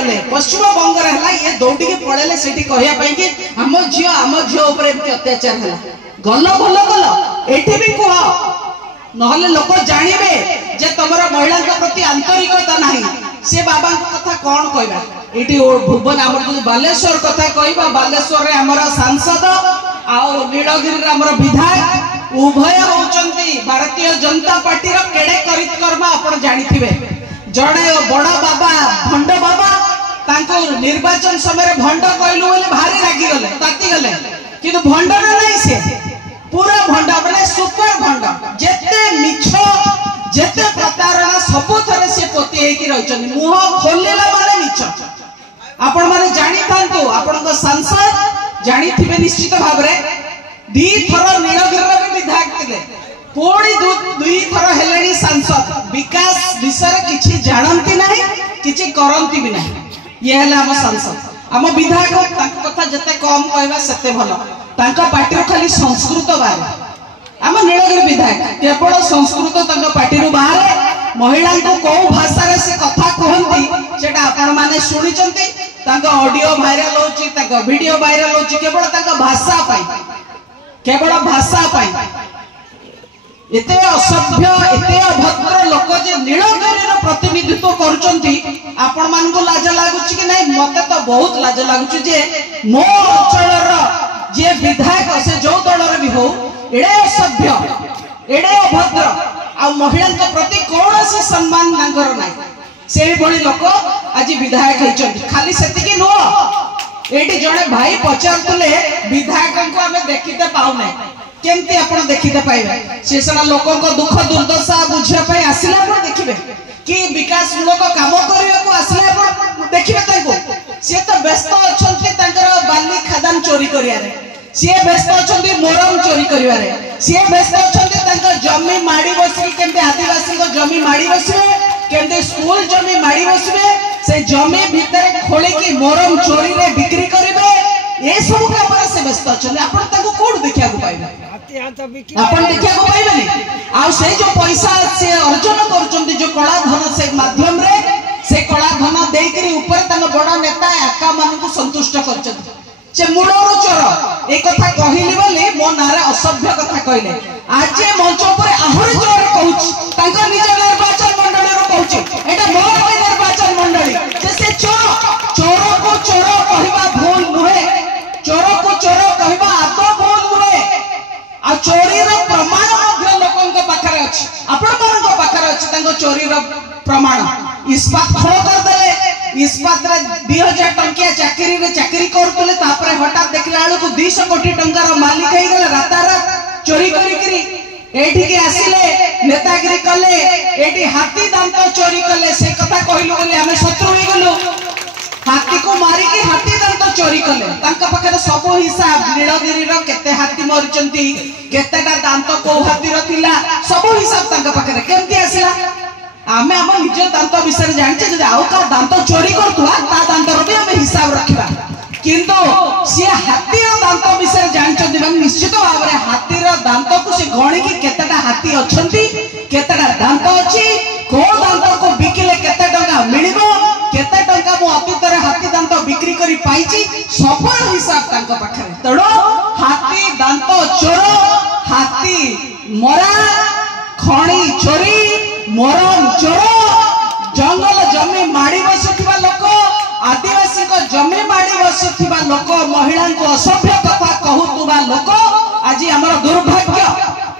गले पश्चिम बंग ये दौड़ी के पड़े से कहवाई कि आम झील अत्याचार है गल भल गल ये भी कह ना लोक जानवे जे तुम महिला प्रति आंतरिकता नहीं से बाबा कथा कौन कहबा ये भुवन आम बालेश्वर कथा कह बालेश्वर आमर सांसद आउ नीलगिरी आमर विधायक उभय होचंती भारतीय जनता पार्टी केड़े करित कर्म आपण जानिथिबे जड़े बड़ बाबा भंड बाबा निर्वाचन समय भंड कहलु बोले भारी रागी गले ताती गले किंतु भंड नहीं से पूरा भंड माने सुपर भंड जेते मिछ जेते प्रतारणा सब थरे से पोती हेकी रहचन मुह खोलेला माने मिछ आपण माने जानि थांतु आपण को सांसद जानि थिबे निश्चित भाव रे दी थर नीलगिरी में विधायक थिले पुणी दुई थर हेलेनी सांसद विकास विषय किछि जानंती नाही किछि करंती भी नाही ये हला हम सांसद हम विधायक ताक कथा जते कम कहबा सेते भलो तांका पार्टी खाली संस्कृत बारे आम नीलगिरी विधायक केवल संस्कृत तांका पार्टी बाहर महिला को कौ भाषा रे से कथा कहंती सेटा आपण माने सुनि चंती तांका ऑडियो वायरल होची तांका वीडियो वायरल होची केवल तांका भाषा पाई केवल भाषा पाई एते असभ्य एते अभद्र लोक जे नीलगिरी प्रतिनिधित्व करूचंती आपण मान को लाज लागुची कि नहीं मते तो बहुत लाज लागुची जे मो अंचलर जे विधायक से जो दलर भी हो एडे असभ्य एडे अभद्र आ महिला प्रति कौन से सम्मान नागर नाही से भली लोक आज विधायक होचंती खाली सेतिकी नुह एटी जणे भाई पचारतले विधायक को हमें देखिते पाउ नै केमती आपण देखिते पाइबे से सना लोकों को दुख दुर्दशा बुझिया पई आसिला आपण देखिबे कि विकास मूलक काम करिया को आसिला आपण देखिबे ताको से तो व्यस्त अछंती तांकर बाली खदान चोरी करिया रे से व्यस्त अछंती मोरम चोरी करिया रे से व्यस्त अछंती तांकर जमी माडी बसी केमते आदिवासी को जमी माडी बसिबे केमते स्कूल जमी माडी बसिबे से जमी भीतर खोली की मोरम चोरी रे बिक्री करिबे ए सब काम रे से व्यस्त अछंती आपण ताको कोड देखिया को पाइबे अपन देखिया को पाइबेनी आ से जो पैसा से अर्जन करूचंती जो कला धन से माध्यम रे से कला धन देकरी ऊपर तन बड़ नेता आका मान को संतुष्ट करचंती से मूलर चोर एक कथा कहिली बोली मो नारे असभ्य कथा कहले आज मंच ऊपर आहुरी चोर कहूच तांका निज निर्वाचन मंडली रो कहूच एटा मोर निर्वाचन मंडली से चोर को चोर कहबा भूल नुहे चोर को चोर कहबा आतो भूल नुहे आ चोरी रो प्रमाण मध्य लोकन को पाखरे अछि आपण मान को पाखरे अछि तांको चोरी रो प्रमाण इस्पात खो कर देले इस्पात रे 2000 टंकिया चाकरी करतले तापरे हठात देखला आलू को 200 कोटी टंका रो मालिक हे गेले रातारात चोरी करी एठी के आसिले नेतागिरी कले एठी हाथी दांत चोरी कले से कथा कहलु बोले हमें शत्रु होई गलु हाथी को मारी के हाथी दांत चोरी कले तांका पाखरे सब हिसाब नीलगिरी रो केते हाथी मरचंती केतेटा दांत को हाथी रो थिला सब हिसाब तांका पाखरे केमती आसिला आमे हम निज दांत विषय जानचे जदि आउ का दांत चोरी करतुला ता दांत रो भी हमें हिसाब रखिबा किंतु से हाथी रो दांत विषय जानचंती हम निश्चित भाव रे हाथी रो दांत को से गणी की केतेटा हाथी अछंती केतेटा दांत अछि को दांत को बिकिले केते टंका मिलिबो केते टंका मो अतीत रे हाथी दांत बिक्री करी पाइची सफल हिसाब तांका पाखरे तडो हाथी दांत चोर हाथी मरा खणी चोरी मोरम चोर जंगल जमी माड़ी बसुथिबा लोक आदिवासी को जमी माड़ी बसुथिबा लोक महिला को असभ्य